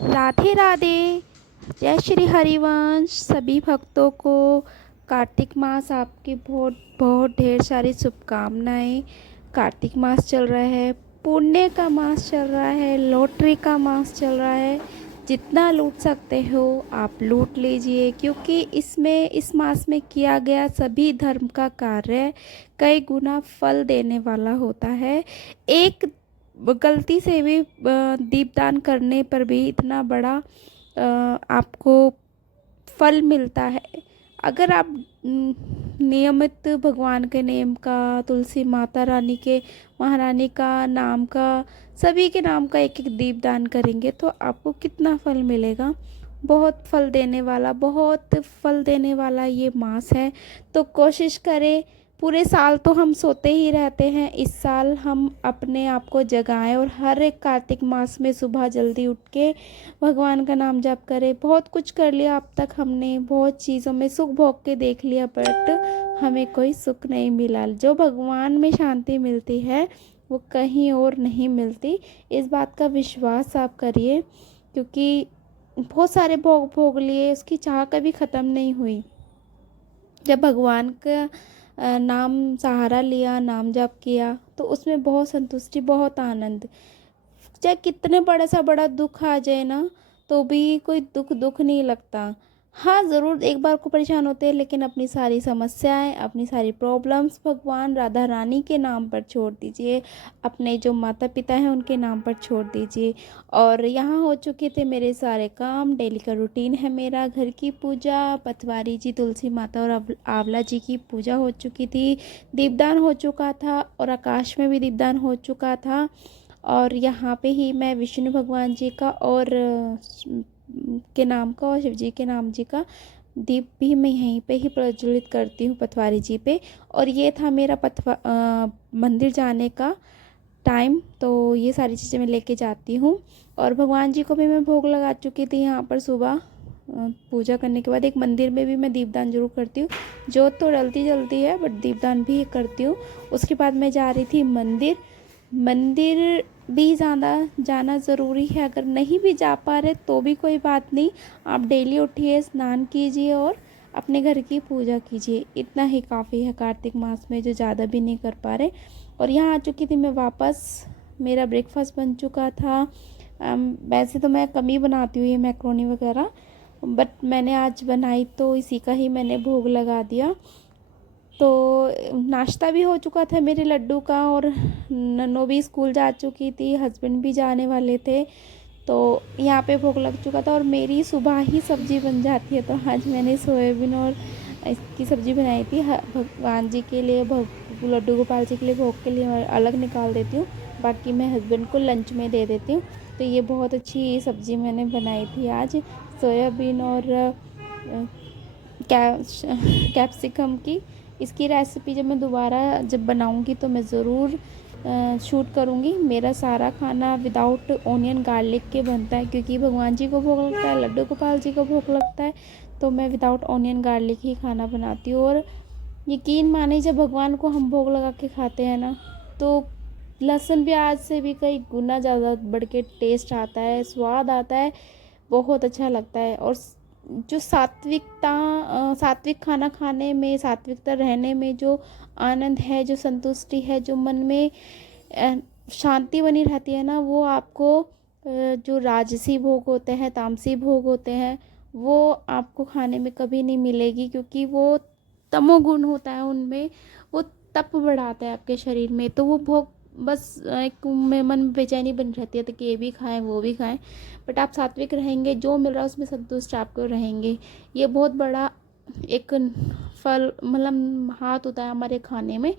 राधे राधे। जय श्री हरिवंश। सभी भक्तों को कार्तिक मास आपकी बहुत बहुत ढेर सारी शुभकामनाएं। कार्तिक मास चल रहा है, पुण्य का मास चल रहा है, लॉटरी का मास चल रहा है। जितना लूट सकते हो आप लूट लीजिए, क्योंकि इसमें इस मास में किया गया सभी धर्म का कार्य कई गुना फल देने वाला होता है। एक गलती से भी दीपदान करने पर भी इतना बड़ा आपको फल मिलता है। अगर आप नियमित भगवान के नेम का, तुलसी माता रानी के, महारानी का नाम का, सभी के नाम का एक एक दीपदान करेंगे तो आपको कितना फल मिलेगा। बहुत फल देने वाला, बहुत फल देने वाला ये मास है। तो कोशिश करें। पूरे साल तो हम सोते ही रहते हैं, इस साल हम अपने आप को जगाएं और हर एक कार्तिक मास में सुबह जल्दी उठ के भगवान का नाम जाप करें। बहुत कुछ कर लिया अब तक हमने, बहुत चीज़ों में सुख भोग के देख लिया, बट हमें कोई सुख नहीं मिला। जो भगवान में शांति मिलती है वो कहीं और नहीं मिलती। इस बात का विश्वास आप करिए, क्योंकि बहुत सारे भोग भोग लिए, उसकी चाह कभी ख़त्म नहीं हुई। जब भगवान का नाम सहारा लिया, नाम जाप किया, तो उसमें बहुत संतुष्टि, बहुत आनंद। चाहे कितने बड़ा सा बड़ा दुख आ जाए ना, तो भी कोई दुख दुख नहीं लगता। हाँ, ज़रूर एक बार को परेशान होते हैं, लेकिन अपनी सारी समस्याएं, अपनी सारी प्रॉब्लम्स भगवान राधा रानी के नाम पर छोड़ दीजिए। अपने जो माता पिता हैं उनके नाम पर छोड़ दीजिए। और यहाँ हो चुके थे मेरे सारे काम। डेली का रूटीन है मेरा, घर की पूजा, पतवारी जी, तुलसी माता और आंवला जी की पूजा हो चुकी थी। दीपदान हो चुका था और आकाश में भी दीपदान हो चुका था। और यहाँ पे ही मैं विष्णु भगवान जी का और के नाम का और शिव जी के नाम जी का दीप भी मैं यहीं पे ही प्रज्वलित करती हूँ, पथवारी जी पे। और ये था मेरा मंदिर जाने का टाइम। तो ये सारी चीज़ें मैं लेके जाती हूँ। और भगवान जी को भी मैं भोग लगा चुकी थी यहाँ पर सुबह। पूजा करने के बाद एक मंदिर में भी मैं दीपदान जरूर करती हूँ। जोत तो जलती जलती है, बट दीपदान भी करती हूँ। उसके बाद मैं जा रही थी मंदिर। मंदिर भी ज़्यादा जाना ज़रूरी है। अगर नहीं भी जा पा रहे तो भी कोई बात नहीं, आप डेली उठिए, स्नान कीजिए और अपने घर की पूजा कीजिए। इतना ही काफ़ी है कार्तिक मास में, जो ज़्यादा भी नहीं कर पा रहे। और यहाँ आ चुकी थी मैं वापस। मेरा ब्रेकफास्ट बन चुका था। वैसे तो मैं कम ही बनाती हूँ ये मैक्रोनी वगैरह, बट मैंने आज बनाई तो इसी का ही मैंने भोग लगा दिया। तो नाश्ता भी हो चुका था मेरे लड्डू का, और नन्नो भी स्कूल जा चुकी थी, हस्बैंड भी जाने वाले थे। तो यहाँ पे भोग लग चुका था और मेरी सुबह ही सब्ज़ी बन जाती है। तो आज मैंने सोयाबीन और इसकी सब्ज़ी बनाई थी। भगवान जी के लिए, लड्डू गोपाल जी के लिए भोग के लिए मैं अलग निकाल देती हूँ, बाकी मैं हस्बैंड को लंच में दे देती हूँ। तो ये बहुत अच्छी सब्ज़ी मैंने बनाई थी आज, सोयाबीन और कैप्सिकम की। इसकी रेसिपी जब मैं दोबारा जब बनाऊंगी तो मैं ज़रूर शूट करूंगी। मेरा सारा खाना विदाउट ऑनियन गार्लिक के बनता है, क्योंकि भगवान जी को भोग लगता है, लड्डू गोपाल जी को भोग लगता है। तो मैं विदाउट ऑनियन गार्लिक ही खाना बनाती हूँ। और यकीन माने, जब भगवान को हम भोग लगा के खाते हैं ना, तो लहसुन प्याज से भी कई गुना ज़्यादा बढ़ के टेस्ट आता है, स्वाद आता है, बहुत अच्छा लगता है। और जो सात्विक खाना खाने में, सात्विकता रहने में जो आनंद है, जो संतुष्टि है, जो मन में शांति बनी रहती है ना, वो आपको जो राजसी भोग होते हैं, तामसी भोग होते हैं, वो आपको खाने में कभी नहीं मिलेगी। क्योंकि वो तमोगुण होता है उनमें, वो तप बढ़ाता है आपके शरीर में। तो वो भोग बस एक में मन में बेचैनी बनी रहती है, तो कि ये भी खाएं वो भी खाएं। बट आप सात्विक रहेंगे, जो मिल रहा है उसमें संतुष्ट आपको रहेंगे। ये बहुत बड़ा एक फल, मतलब हाथ होता है हमारे खाने में।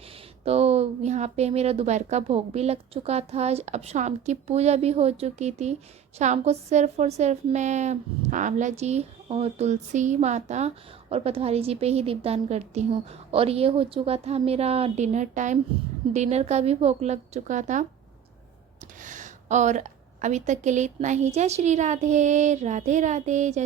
तो यहाँ पे मेरा दोपहर का भोग भी लग चुका था। अब शाम की पूजा भी हो चुकी थी। शाम को सिर्फ और सिर्फ मैं आंवला जी और तुलसी माता और पथवारी जी पे ही दीपदान करती हूँ। और ये हो चुका था मेरा डिनर टाइम। डिनर का भी भोग लग चुका था। और अभी तक के लिए इतना ही। जय श्री राधे, राधे राधे, जय